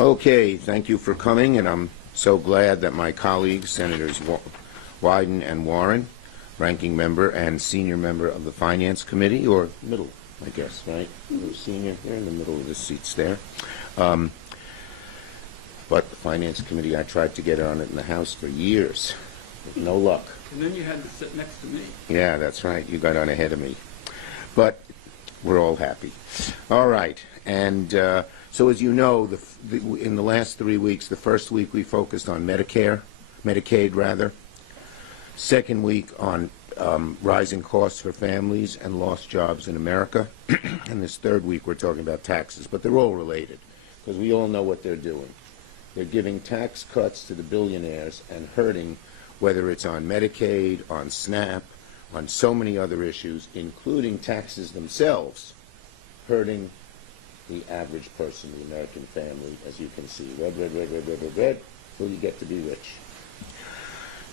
Okay, thank you for coming, and I'm so glad that my colleagues, Senators Wyden and Warren, ranking member and senior member of the Finance Committee, or middle, I guess, right? Senior, they're in the middle of the seats there. But the Finance Committee, I tried to get on it in the House for years, with no luck. And then you had to sit next to me. Yeah, that's right. You got on ahead of me. But we're all happy. All right, and so as you know, in the last 3 weeks, the first week we focused on Medicaid rather. Second week on rising costs for families and lost jobs in America. And this third week we're talking about taxes, but they're all related because we all know what they're doing. They're giving tax cuts to the billionaires and hurting, whether it's on Medicaid, on SNAP, on so many other issues, including taxes themselves, hurting the average person, the American family, as you can see. Red, red, red, red, red, red, red, till you get to be rich.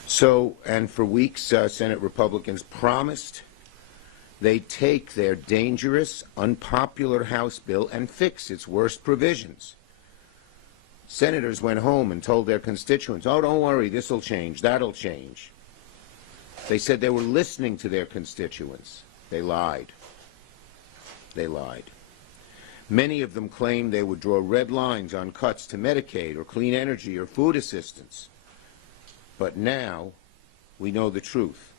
So, and for weeks, Senate Republicans promised they'd take their dangerous, unpopular House bill and fix its worst provisions. Senators went home and told their constituents, oh, don't worry, this'll change, that'll change. They said they were listening to their constituents. They lied. They lied. Many of them claimed they would draw red lines on cuts to Medicaid or clean energy or food assistance. But now we know the truth.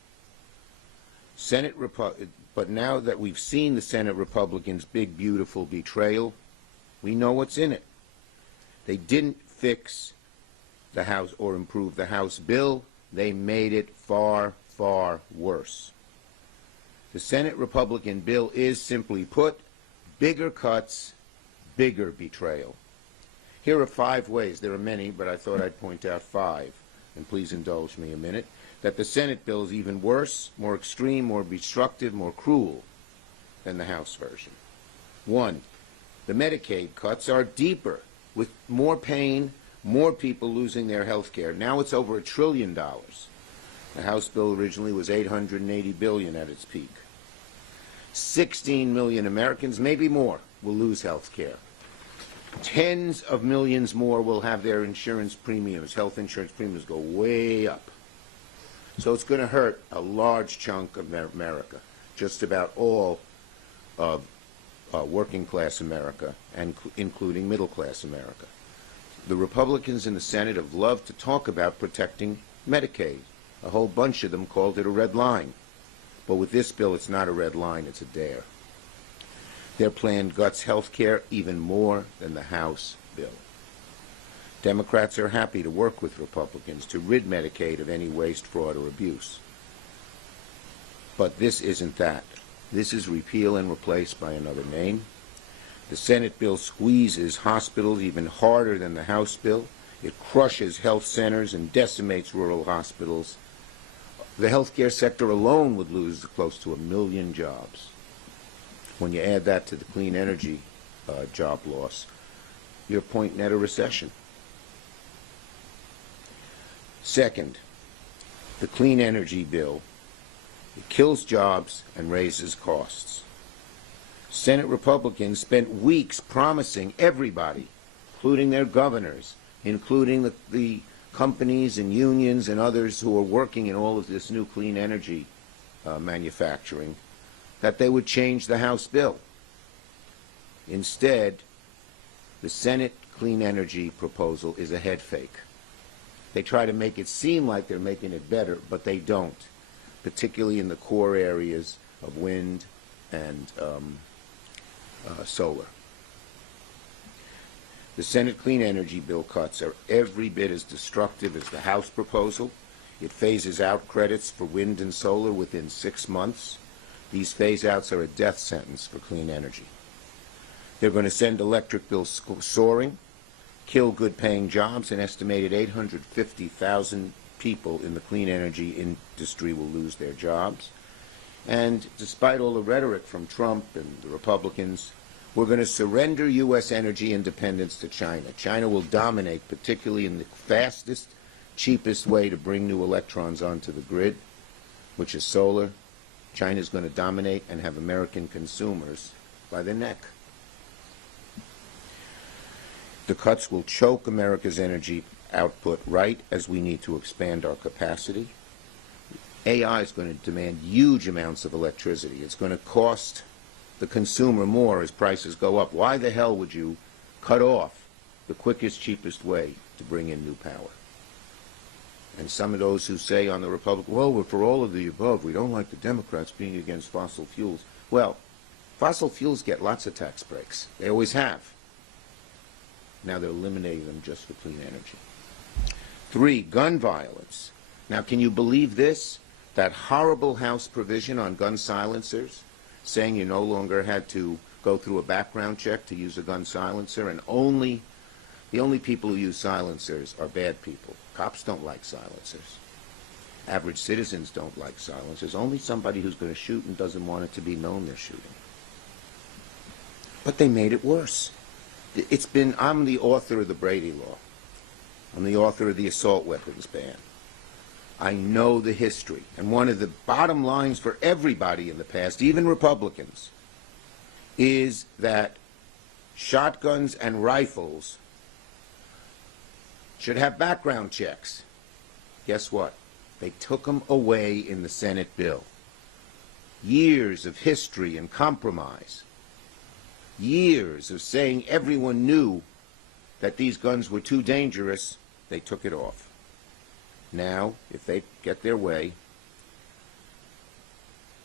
But now that we've seen the Senate Republicans' big, beautiful betrayal, we know what's in it. They didn't fix the House or improve the House bill. They made it far, far worse. The Senate Republican bill is, simply put, bigger cuts, bigger betrayal. Here are 5 ways, there are many, but I thought I'd point out 5, and please indulge me a minute, that the Senate bill is even worse, more extreme, more destructive, more cruel than the House version. 1, the Medicaid cuts are deeper, with more pain, more people losing their health care. Now it's over $1 trillion. The House bill originally was $880 billion at its peak. 16 million Americans, maybe more, will lose health care. Tens of millions more will have their insurance premiums, health insurance premiums, go way up. So it's going to hurt a large chunk of America, just about all of working class America, and including middle class America. The Republicans in the Senate have loved to talk about protecting Medicaid. A whole bunch of them called it a red line. But with this bill, it's not a red line, it's a dare. Their plan guts health care even more than the House bill. Democrats are happy to work with Republicans to rid Medicaid of any waste, fraud, or abuse. But this isn't that. This is repeal and replace by another name. The Senate bill squeezes hospitals even harder than the House bill. It crushes health centers and decimates rural hospitals. The healthcare sector alone would lose close to 1 million jobs. When you add that to the clean energy job loss, you're pointing at a recession. Second, the clean energy bill. It kills jobs and raises costs. Senate Republicans spent weeks promising everybody, including their governors, including the companies and unions and others who are working in all of this new clean energy manufacturing, that they would change the House bill. Instead, the Senate clean energy proposal is a head fake. They try to make it seem like they're making it better, but they don't, particularly in the core areas of wind and solar. The Senate clean energy bill cuts are every bit as destructive as the House proposal. It phases out credits for wind and solar within 6 months. These phase-outs are a death sentence for clean energy. They're going to send electric bills soaring, kill good-paying jobs. An estimated 850,000 people in the clean energy industry will lose their jobs. And despite all the rhetoric from Trump and the Republicans, we're going to surrender U.S. energy independence to China. China will dominate, particularly in the fastest, cheapest way to bring new electrons onto the grid, which is solar. China's going to dominate and have American consumers by the neck. The cuts will choke America's energy output right as we need to expand our capacity. AI is going to demand huge amounts of electricity. It's going to cost the consumer more as prices go up. Why the hell would you cut off the quickest, cheapest way to bring in new power? And some of those who say on the Republican, well, we're for all of the above. We don't like the Democrats being against fossil fuels. Well, fossil fuels get lots of tax breaks. They always have. Now they're eliminating them just for clean energy. 3, gun violence. Now, can you believe this? That horrible House provision on gun silencers, saying you no longer had to go through a background check to use a gun silencer, and the only people who use silencers are bad people. Cops don't like silencers. Average citizens don't like silencers. Only somebody who's going to shoot and doesn't want it to be known they're shooting. But they made it worse. I'm the author of the Brady Law. I'm the author of the assault weapons ban. I know the history. And one of the bottom lines for everybody in the past, even Republicans, is that shotguns and rifles should have background checks. Guess what? They took them away in the Senate bill. Years of history and compromise. Years of saying everyone knew that these guns were too dangerous, they took it off. Now, if they get their way,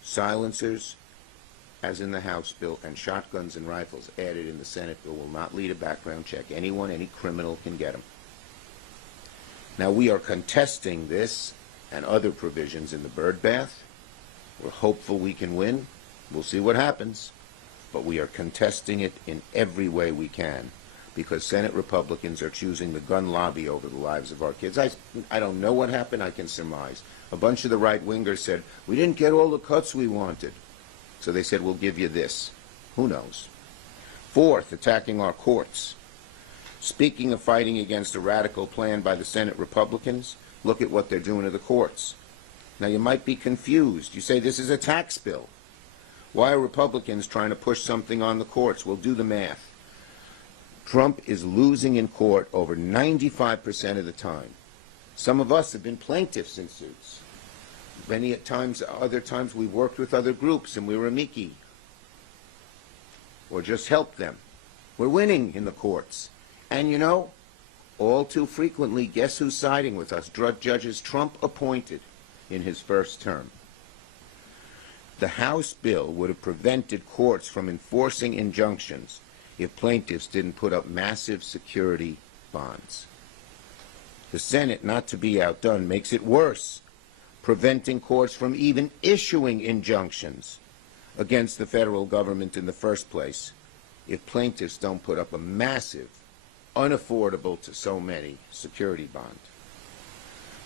silencers, as in the House bill, and shotguns and rifles added in the Senate bill will not lead a background check. Anyone, any criminal can get them. Now, we are contesting this and other provisions in the birdbath. We're hopeful we can win. We'll see what happens. But we are contesting it in every way we can, because Senate Republicans are choosing the gun lobby over the lives of our kids. I don't know what happened. I can surmise. A bunch of the right-wingers said, we didn't get all the cuts we wanted. So they said, we'll give you this. Who knows? 4th, attacking our courts. Speaking of fighting against a radical plan by the Senate Republicans, look at what they're doing to the courts. Now, you might be confused. You say, this is a tax bill. Why are Republicans trying to push something on the courts? We'll do the math. Trump is losing in court over 95% of the time. Some of us have been plaintiffs in suits. Other times we've worked with other groups and we were amici, or just helped them. We're winning in the courts. And you know, all too frequently, guess who's siding with us? Judges Trump appointed in his first term. The House bill would have prevented courts from enforcing injunctions if plaintiffs didn't put up massive security bonds. The Senate, not to be outdone, makes it worse, preventing courts from even issuing injunctions against the federal government in the first place if plaintiffs don't put up a massive, unaffordable to so many security bond.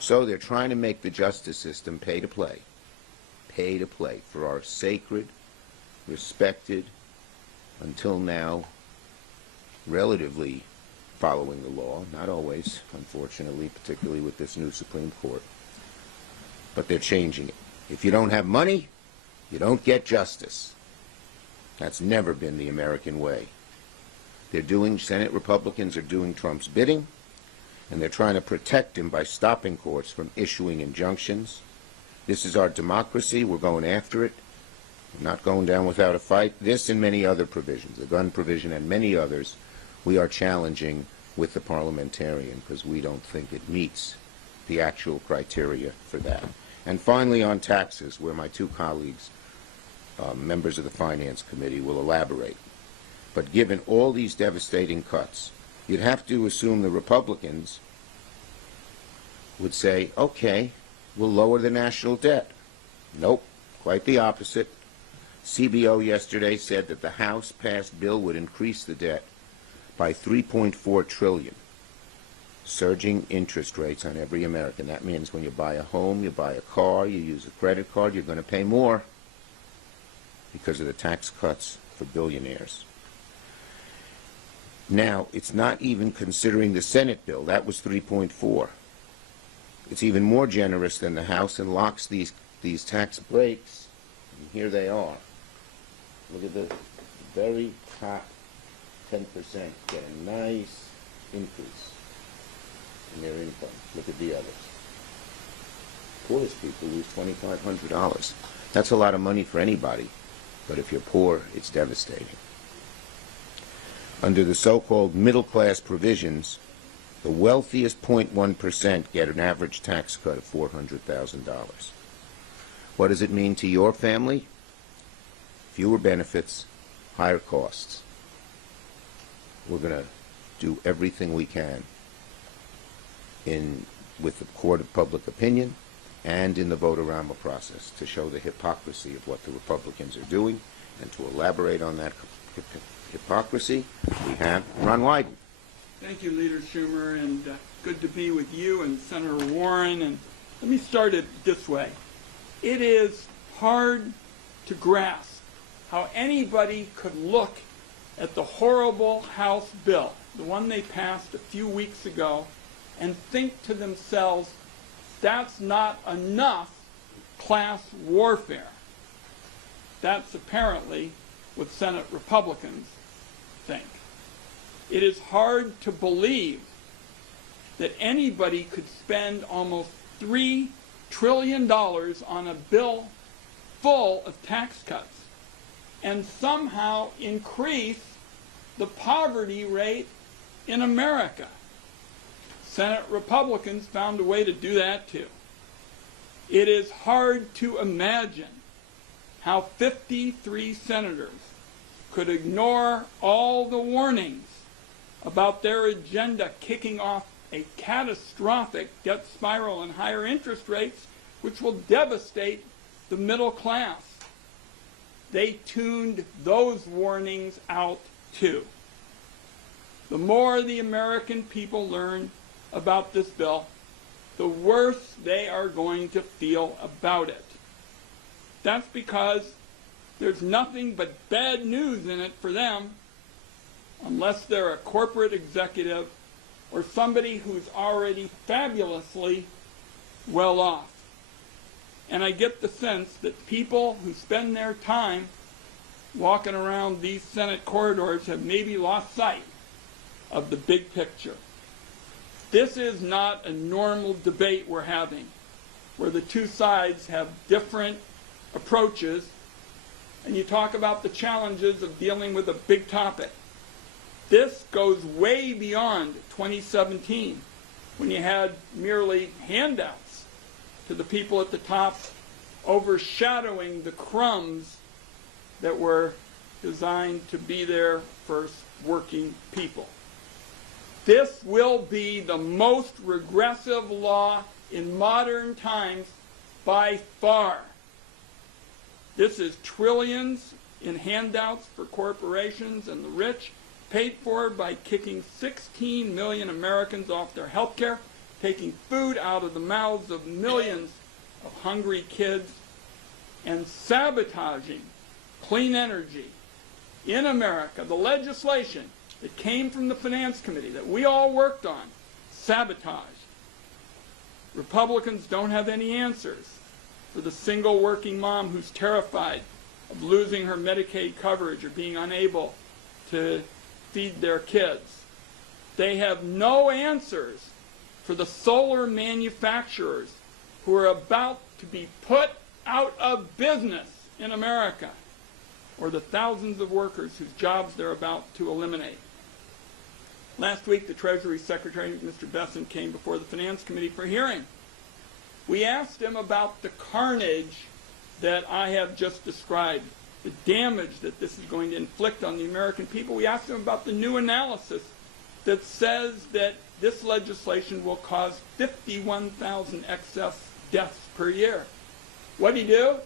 So they're trying to make the justice system pay to play for our sacred, respected, until now, relatively following the law, not always, unfortunately, particularly with this new Supreme Court. But they're changing it. If you don't have money, you don't get justice. That's never been the American way. Senate Republicans are doing Trump's bidding, and they're trying to protect him by stopping courts from issuing injunctions. This is our democracy. We're going after it. We're not going down without a fight. This and many other provisions, the gun provision and many others, we are challenging with the parliamentarian because we don't think it meets the actual criteria for that. And finally, on taxes, where my two colleagues, members of the Finance Committee, will elaborate. But given all these devastating cuts, you'd have to assume the Republicans would say, okay, we'll lower the national debt. Nope, quite the opposite. CBO yesterday said that the House-passed bill would increase the debt by $3.4 trillion, surging interest rates on every American. That means when you buy a home, you buy a car, you use a credit card, you're going to pay more because of the tax cuts for billionaires. Now, it's not even considering the Senate bill. That was 3.4. It's even more generous than the House and locks these tax breaks. And here they are. Look at the very top 10%. Get a nice increase in their income. Look at the others. Poorest people lose $2,500. That's a lot of money for anybody, but if you're poor, it's devastating. Under the so-called middle-class provisions, the wealthiest 0.1% get an average tax cut of $400,000. What does it mean to your family? Fewer benefits, higher costs. We're going to do everything we can with the court of public opinion and in the vote-a-rama process to show the hypocrisy of what the Republicans are doing, and to elaborate on that hypocrisy, we have Ron Wyden. Thank you, Leader Schumer, and good to be with you and Senator Warren. And let me start it this way. It is hard to grasp how anybody could look at the horrible House bill, the one they passed a few weeks ago, and think to themselves, that's not enough class warfare. That's apparently what Senate Republicans think. It is hard to believe that anybody could spend almost $3 trillion on a bill full of tax cuts and somehow increase the poverty rate in America. Senate Republicans found a way to do that too. It is hard to imagine how 53 senators could ignore all the warnings about their agenda kicking off a catastrophic debt spiral and higher interest rates, which will devastate the middle class. They tuned those warnings out too. The more the American people learn about this bill, the worse they are going to feel about it. That's because there's nothing but bad news in it for them, unless they're a corporate executive or somebody who's already fabulously well off. And I get the sense that people who spend their time walking around these Senate corridors have maybe lost sight of the big picture. This is not a normal debate we're having, where the two sides have different approaches, and you talk about the challenges of dealing with a big topic. This goes way beyond 2017, when you had merely handouts to the people at the top, overshadowing the crumbs that were designed to be there for working people. This will be the most regressive law in modern times by far. This is trillions in handouts for corporations and the rich, paid for by kicking 16 million Americans off their health care, taking food out of the mouths of millions of hungry kids, and sabotaging clean energy in America. The legislation that came from the Finance Committee that we all worked on, sabotage. Republicans don't have any answers for the single working mom who's terrified of losing her Medicaid coverage or being unable to feed their kids. They have no answers for the solar manufacturers who are about to be put out of business in America, or the thousands of workers whose jobs they're about to eliminate. Last week, the Treasury Secretary, Mr. Besson, came before the Finance Committee for hearing. We asked him about the carnage that I have just described, the damage that this is going to inflict on the American people. We asked him about the new analysis that says that this legislation will cause 51,000 excess deaths per year. What did he do?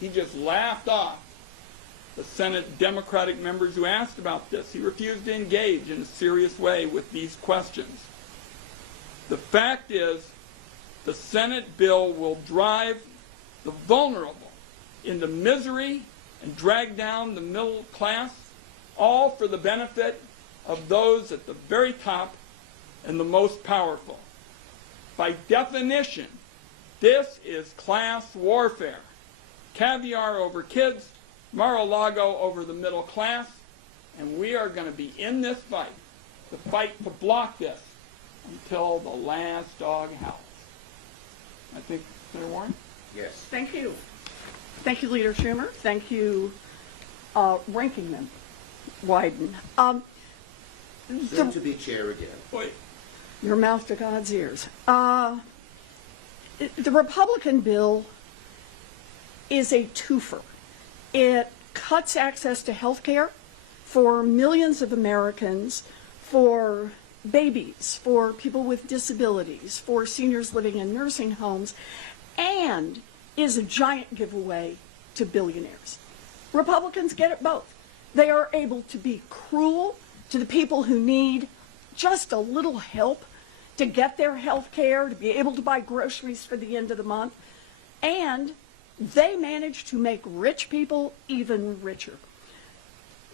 He just laughed off the Senate Democratic members who asked about this. He refused to engage in a serious way with these questions. The fact is, the Senate bill will drive the vulnerable into misery and drag down the middle class, all for the benefit of those at the very top and the most powerful. By definition, this is class warfare. Caviar over kids, Mar-a-Lago over the middle class, and we are going to be in this fight to fight to block this until the last dog howls. I think, Senator Warren? Yes. Thank you. Thank you, Leader Schumer. Thank you, Ranking Member Wyden. Soon to be chair again. Wait. Your mouth to God's ears. The Republican bill is a twofer. It cuts access to health care for millions of Americans, for babies, for people with disabilities, for seniors living in nursing homes, and is a giant giveaway to billionaires. Republicans get it both. They are able to be cruel to the people who need just a little help to get their health care, to be able to buy groceries for the end of the month, and they manage to make rich people even richer.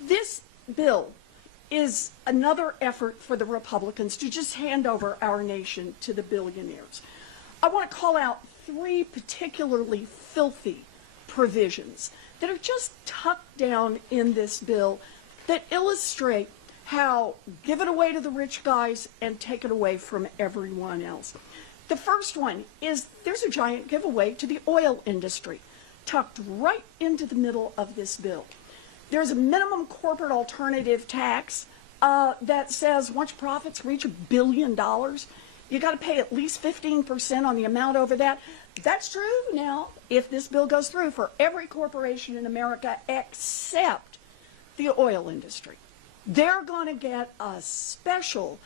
This bill is another effort for the Republicans to just hand over our nation to the billionaires. I want to call out three particularly filthy provisions that are just tucked down in this bill that illustrate how give it away to the rich guys and take it away from everyone else. The first one is there's a giant giveaway to the oil industry tucked right into the middle of this bill. There's a minimum corporate alternative tax that says once profits reach $1 billion, you got to pay at least 15% on the amount over that. That's true now, if this bill goes through, for every corporation in America except the oil industry. They're going to get a special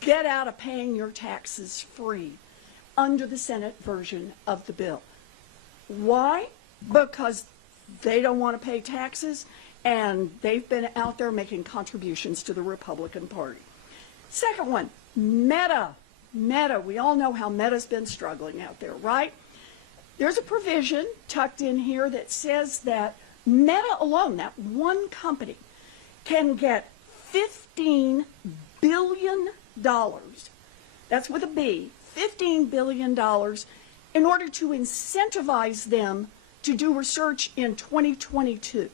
get out of paying your taxes free under the Senate version of the bill. Why? Because they don't want to pay taxes, and they've been out there making contributions to the Republican Party. Second one, Meta. We all know how Meta's been struggling out there, right? There's a provision tucked in here that says that Meta alone, that one company, can get $15 billion, that's with a B, $15 billion, in order to incentivize them to do research in 2022,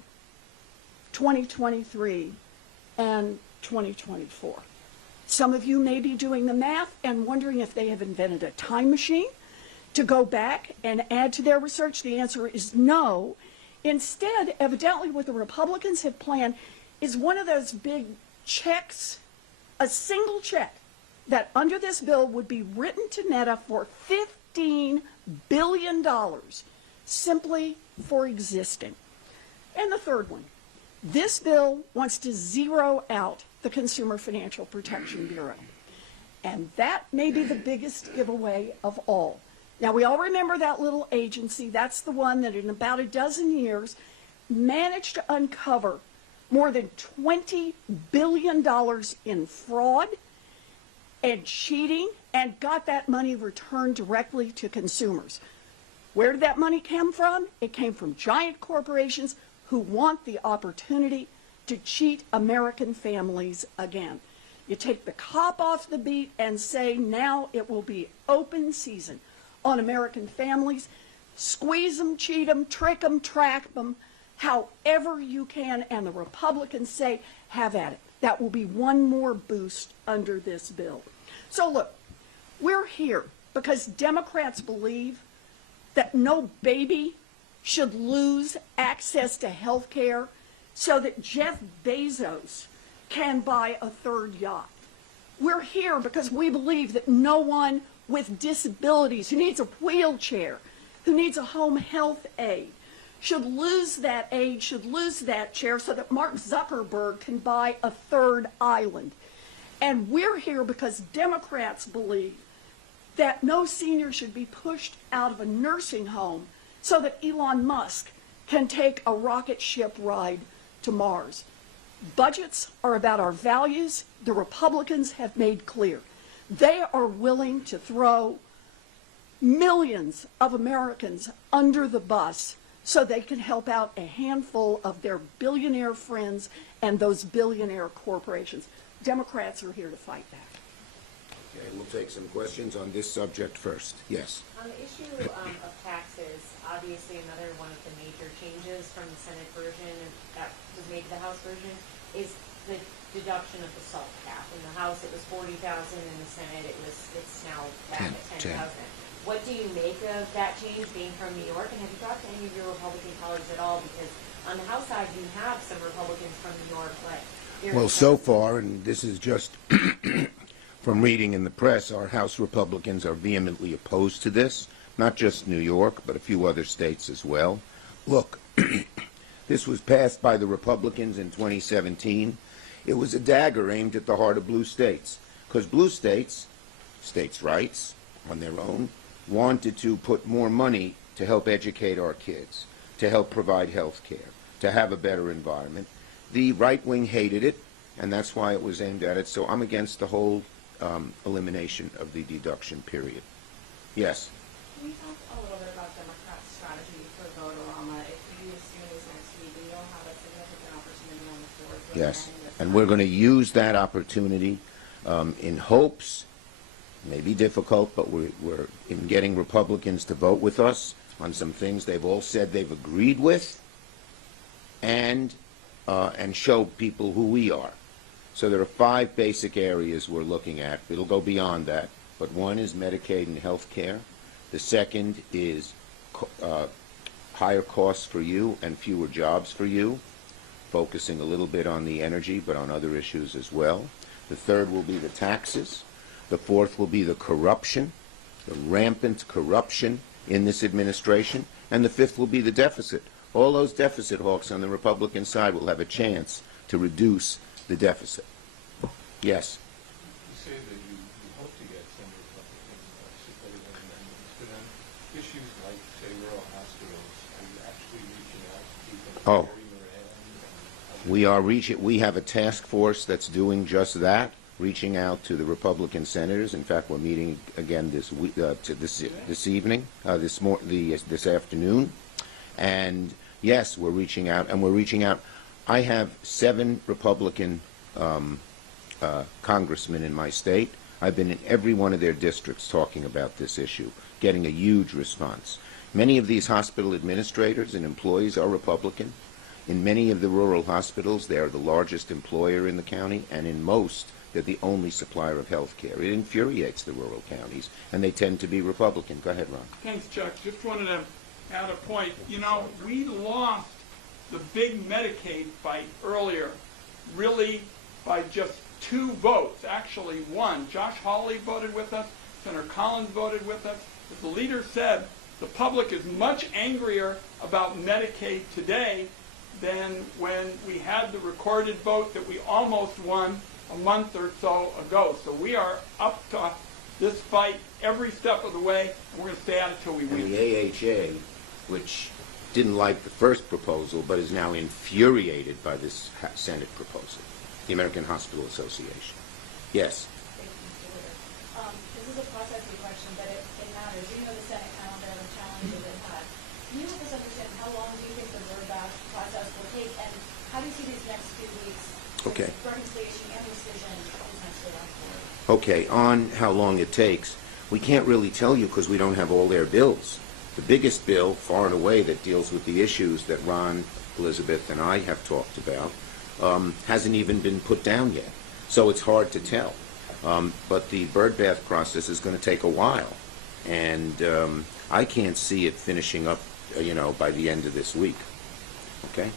2023, and 2024. Some of you may be doing the math and wondering if they have invented a time machine to go back and add to their research. The answer is no. Instead, evidently what the Republicans have planned is one of those big checks, a single check, that under this bill would be written to Meta for $15 billion simply for existing. And the third one, this bill wants to zero out the Consumer Financial Protection Bureau. And that may be the biggest giveaway of all. Now, we all remember that little agency. That's the one that in about a dozen years managed to uncover more than $20 billion in fraud and cheating and got that money returned directly to consumers. Where did that money come from? It came from giant corporations who want the opportunity to cheat American families again. You take the cop off the beat and say now it will be open season on American families. Squeeze them, cheat them, trick them, track them, however you can, and the Republicans say, have at it. That will be one more boost under this bill. So look, we're here because Democrats believe that no baby should lose access to health care so that Jeff Bezos can buy a third yacht. We're here because we believe that no one with disabilities, who needs a wheelchair, who needs a home health aid, should lose that aid, should lose that chair so that Mark Zuckerberg can buy a third island. And we're here because Democrats believe that no senior should be pushed out of a nursing home so that Elon Musk can take a rocket ship ride to Mars. Budgets are about our values. The Republicans have made clear they are willing to throw millions of Americans under the bus so they can help out a handful of their billionaire friends and those billionaire corporations. Democrats are here to fight that. Okay, we'll take some questions on this subject first. Yes. On the issue of taxes, obviously another one of the major changes from the Senate version that was made to the House version is the deduction of the SALT cap. In the House, it was 40,000. In the Senate, it's now back at 10,000. What do you make of that change, being from New York? And have you talked to any of your Republican colleagues at all? Because on the House side, you have some Republicans from New York, but Well, so far, and this is just from reading in the press, our House Republicans are vehemently opposed to this, not just New York, but a few other states as well. Look, this was passed by the Republicans in 2017. It was a dagger aimed at the heart of blue states, because blue states, states' rights on their own, wanted to put more money to help educate our kids, to help provide health care, to have a better environment. The right wing hated it, and that's why it was aimed at it. So I'm against the whole elimination of the deduction period. Yes. Can you talk a little bit about Democrats' strategy for vote-a-rama? If you assume it's next week, and you'll have a significant opportunity on the floor. Yes, and we're going to use that opportunity in hopes, may be difficult, but we're in getting Republicans to vote with us on some things they've all said they've agreed with, and show people who we are. So there are 5 basic areas we're looking at. It'll go beyond that, but one is Medicaid and health care. The second is higher costs for you and fewer jobs for you, focusing a little bit on the energy, but on other issues as well. The third will be the taxes. The fourth will be the corruption, the rampant corruption in this administration. And the fifth will be the deficit. All those deficit hawks on the Republican side will have a chance to reduce the deficit. Yes? You say that you hope to get some Republicans supporting amendments, but on issues like, say, rural hospitals, are you actually reaching out to people? Oh. We have a task force that's doing just that, reaching out to the Republican senators. In fact, we're meeting again this evening, this afternoon, and yes, we're reaching out, I have 7 Republican congressmen in my state. I've been in every one of their districts talking about this issue, getting a huge response. Many of these hospital administrators and employees are Republican. In many of the rural hospitals, they are the largest employer in the county, and in most, they're the only supplier of health care. It infuriates the rural counties, and they tend to be Republican. Go ahead, Ron. Thanks, Chuck. Just wanted to add a point. You know, we lost the big Medicaid fight earlier, really by just 2 votes, actually 1. Josh Hawley voted with us, Senator Collins voted with us. As the leader said, the public is much angrier about Medicaid today than when we had the recorded vote that we almost won a month or so ago. So we are up to this fight every step of the way, and we're going to stay at it till we And win. the AHA, which didn't like the first proposal, but is now infuriated by this Senate proposal, the American Hospital Association. Yes. Thank you, Mr. Leader. This is a processing question, but it matters. You know the Senate calendar and the challenges it had. Can you help us understand how long do you think the rollback process will take, and how do you see these next few weeks? Okay. Reconciliation and rescission potentially on board? Okay, on how long it takes, we can't really tell you because we don't have all their bills. The biggest bill, far and away, that deals with the issues that Ron, Elizabeth, and I have talked about, hasn't even been put down yet. So it's hard to tell. But the birdbath process is going to take a while. And I can't see it finishing up, by the end of this week. Okay?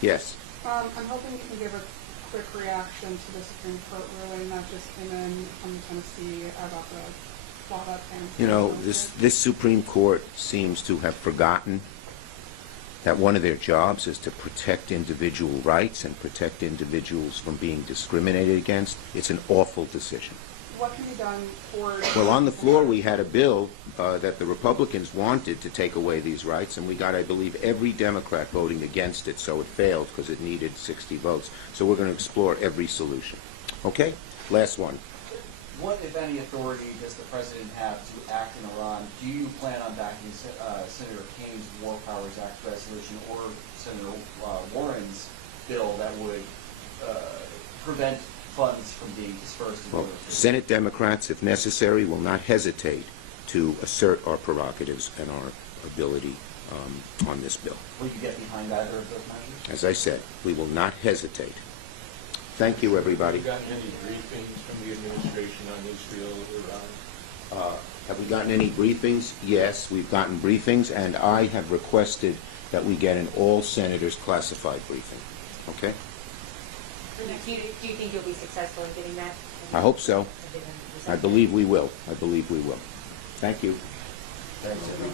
Yes? I'm hoping you can give a quick reaction to the Supreme Court ruling that just came in from Tennessee about the law that bans this Supreme Court seems to have forgotten that one of their jobs is to protect individual rights and protect individuals from being discriminated against. It's an awful decision. What can be done for... Well, on the floor we had a bill that the Republicans wanted to take away these rights, and we got, I believe, every Democrat voting against it, so it failed because it needed 60 votes. So we're going to explore every solution. Okay? Last one. What, if any, authority does the President have to act in Iran? Do you plan on backing Senator Kane's War Powers Act resolution or Senator Warren's bill that would prevent funds from being dispersed? Well, Senate Democrats, if necessary, will not hesitate to assert our prerogatives and our ability on this bill. Will you get behind either of those measures? As I said, we will not hesitate. Thank you, everybody. Have you gotten any briefings from the administration on Israel or Iran? Have we gotten any briefings? Yes, we've gotten briefings, and I have requested that we get an all senators classified briefing. Okay? Do you think you'll be successful in getting that? I hope so. I believe we will. I believe we will. Thank you. Thanks, everybody.